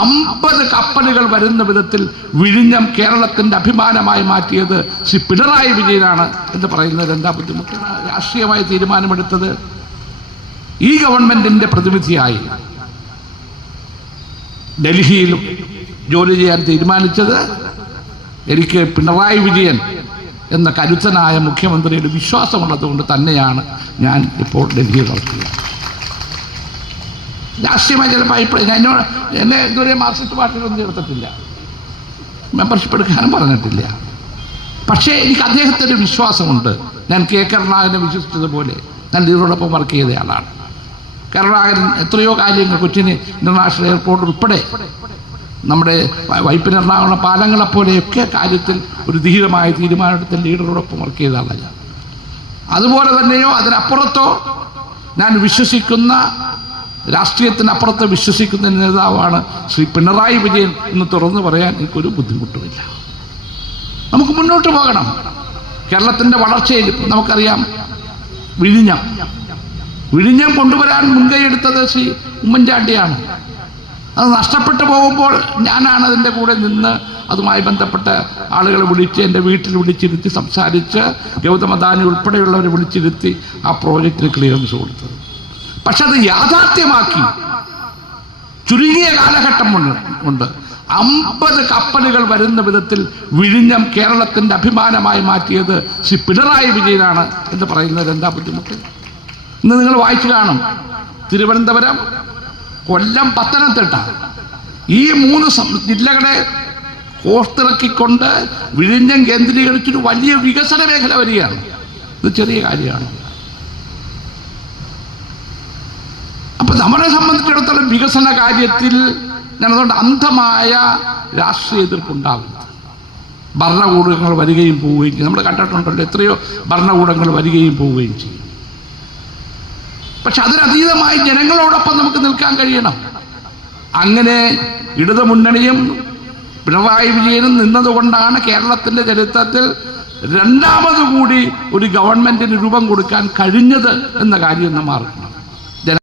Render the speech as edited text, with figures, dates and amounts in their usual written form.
50 കപ്പലുകൾ വരുന്ന വിധത്തിൽ വിഴിഞ്ഞം കേരളത്തിന്റെ അഭിമാനമായി മാറ്റിയത് ശ്രീ പിണറായി വിജയനാണ് എന്ന് പറയുന്നത് എന്താ ബുദ്ധിമുട്ട്? രാഷ്ട്രീയമായ തീരുമാനമെടുത്തത് ഈ ഗവൺമെന്റിന്റെ പ്രതിനിധിയായി ഡൽഹിയിലും ജോലി ചെയ്യാൻ തീരുമാനിച്ചത് എനിക്ക് പിണറായി വിജയൻ എന്ന കരുത്തനായ മുഖ്യമന്ത്രിയുടെ വിശ്വാസമുള്ളതുകൊണ്ട് തന്നെയാണ് ഞാൻ ഇപ്പോൾ ഡൽഹിയിൽ നടത്തുക. രാഷ്ട്രീയമായ ചിലപ്പോൾ അഭിപ്രായം എന്നെ ഇതുവരെ മാർക്സിസ്റ്റ് പാർട്ടിയിലൊന്നും ചേർത്തിട്ടില്ല, മെമ്പർഷിപ്പ് എടുക്കാനും പറഞ്ഞിട്ടില്ല. പക്ഷേ എനിക്ക് അദ്ദേഹത്തിൻ്റെ വിശ്വാസമുണ്ട്. ഞാൻ കെ കരുണാകരനെ വിശ്വസിച്ചതുപോലെ ഞാൻ ഇതിനോടൊപ്പം വർക്ക് ചെയ്തയാളാണ്. കരുണാകരൻ എത്രയോ കാര്യങ്ങൾ കൊച്ചിൻ ഇൻ്റർനാഷണൽ എയർപോർട്ട് ഉൾപ്പെടെ നമ്മുടെ വൈപ്പിൻ എറണാകുളം പാലങ്ങളെപ്പോലെയൊക്കെ കാര്യത്തിൽ ഒരു ധീരമായ തീരുമാനമെടുത്ത ലീഡറോടൊപ്പം വർക്ക് ചെയ്ത ആളാണ് ഞാൻ. അതുപോലെ തന്നെയോ അതിനപ്പുറത്തോ ഞാൻ വിശ്വസിക്കുന്ന, രാഷ്ട്രീയത്തിനപ്പുറത്ത് വിശ്വസിക്കുന്ന നേതാവാണ് ശ്രീ പിണറായി വിജയൻ എന്ന് തുറന്നു പറയാൻ എനിക്കൊരു ബുദ്ധിമുട്ടുമില്ല. നമുക്ക് മുന്നോട്ട് പോകണം. കേരളത്തിൻ്റെ വളർച്ചയിൽ നമുക്കറിയാം വിഴിഞ്ഞം കൊണ്ടുവരാൻ മുൻകൈയെടുത്തത് ശ്രീ ഉമ്മൻചാണ്ടിയാണ്. അത് നഷ്ടപ്പെട്ടു പോകുമ്പോൾ ഞാനാണ് അതിൻ്റെ കൂടെ നിന്ന് അതുമായി ബന്ധപ്പെട്ട ആളുകളെ വിളിച്ച് എൻ്റെ വീട്ടിൽ വിളിച്ചിരുത്തി സംസാരിച്ച് ഗൗതം അദാനി ഉൾപ്പെടെയുള്ളവരെ വിളിച്ചിരുത്തി ആ പ്രോജക്റ്റിന് ക്ലിയറൻസ് കൊടുത്തത്. പക്ഷെ അത് യാഥാർത്ഥ്യമാക്കി ചുരുങ്ങിയ കാലഘട്ടം കൊണ്ട് 50 കപ്പലുകൾ വരുന്ന വിധത്തിൽ വിഴിഞ്ഞം കേരളത്തിന്റെ അഭിമാനമായി മാറ്റിയത് ശ്രീ പിണറായി വിജയനാണ് എന്ന് പറയുന്നത് എന്താ ബുദ്ധിമുട്ട്? ഇന്ന് നിങ്ങൾ വായിച്ചു കാണും, തിരുവനന്തപുരം, കൊല്ലം, പത്തനംതിട്ട ഈ 3 ജില്ലകളെ കോർത്തിറക്കിക്കൊണ്ട് വിഴിഞ്ഞം കേന്ദ്രീകരിച്ചൊരു വലിയ വികസന മേഖല വരികയാണ്. ഇത് ചെറിയ കാര്യമാണ്. അപ്പൊ നമ്മളെ സംബന്ധിച്ചിടത്തോളം വികസന കാര്യത്തിൽ ഞാനതുകൊണ്ട് അന്ധമായ രാഷ്ട്രീയ എതിർപ്പുണ്ടാവില്ല. ഭരണകൂടങ്ങൾ വരികയും പോവുകയും ചെയ്യും. നമ്മൾ കണ്ടിട്ടുണ്ടല്ലോ, എത്രയോ ഭരണകൂടങ്ങൾ വരികയും പോവുകയും ചെയ്യും. പക്ഷെ അതിനതീതമായി ജനങ്ങളോടൊപ്പം നമുക്ക് നിൽക്കാൻ കഴിയണം. അങ്ങനെ ഇടതു മുന്നണിയും പിണറായി വിജയനും നിന്നതുകൊണ്ടാണ് കേരളത്തിന്റെ ചരിത്രത്തിൽ രണ്ടാമത് കൂടി ഒരു ഗവൺമെന്റിന് രൂപം കൊടുക്കാൻ കഴിഞ്ഞത് എന്ന കാര്യം നാം മാറും.